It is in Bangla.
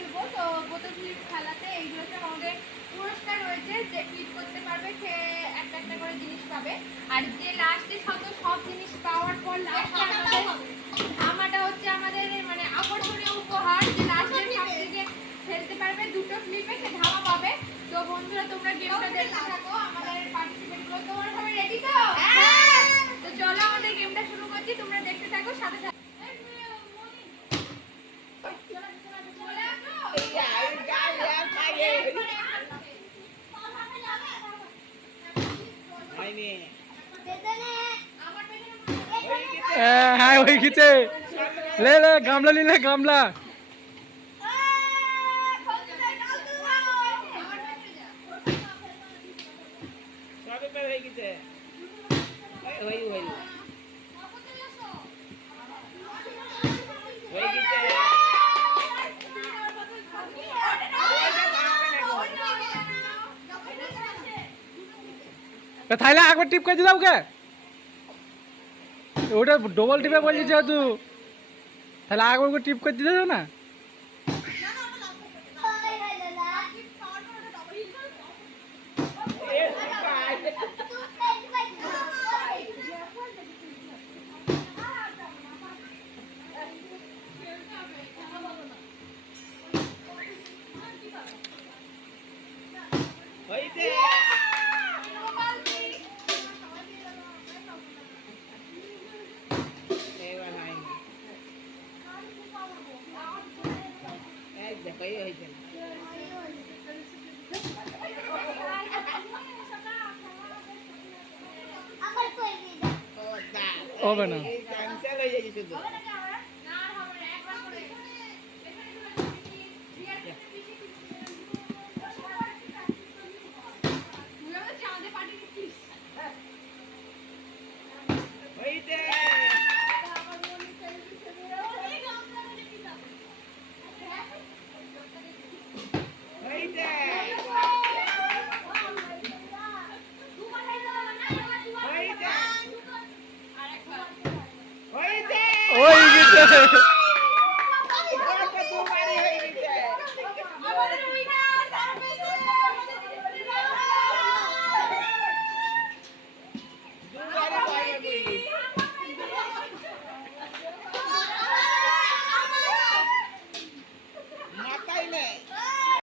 খেলবো। তো বোতল ক্লিপ খেলাতে এইগুলোতে আমাদের পুরস্কার রয়েছে, যে ক্লিপ করতে পারবে সে একটা একটা করে জিনিস পাবে। আর যে লাস্টে সব জিনিস পাওয়ার পর লাস্টে আমাদের ধামাটা হচ্ছে আমাদের মানে আকর্ষণীয় উপহার, যে লাস্টে সবথেকে খেলতে পারবে দুটো ক্লিপে সে ধামা পাবে। তো বন্ধুরা তোমরা গেমটা দেখতে থাকো, আমাদের পার্টিসিপেট গুলো। তোমরা সবাই রেডি তো? তো চলো আমাদের গেমটা শুরু করছি, তোমরা দেখতে থাকো, সাথে থাকো। হ্যাঁ হয়ে গেছে। লে লে গামলা নিলে গামলা। তাহলে একবার টিপ করে দিলাম কে? ওটা ডবল টিপে বলছি যেহেতু, তাহলে একবার টিপ করে দিতে না। হবে না। ওই গেছে।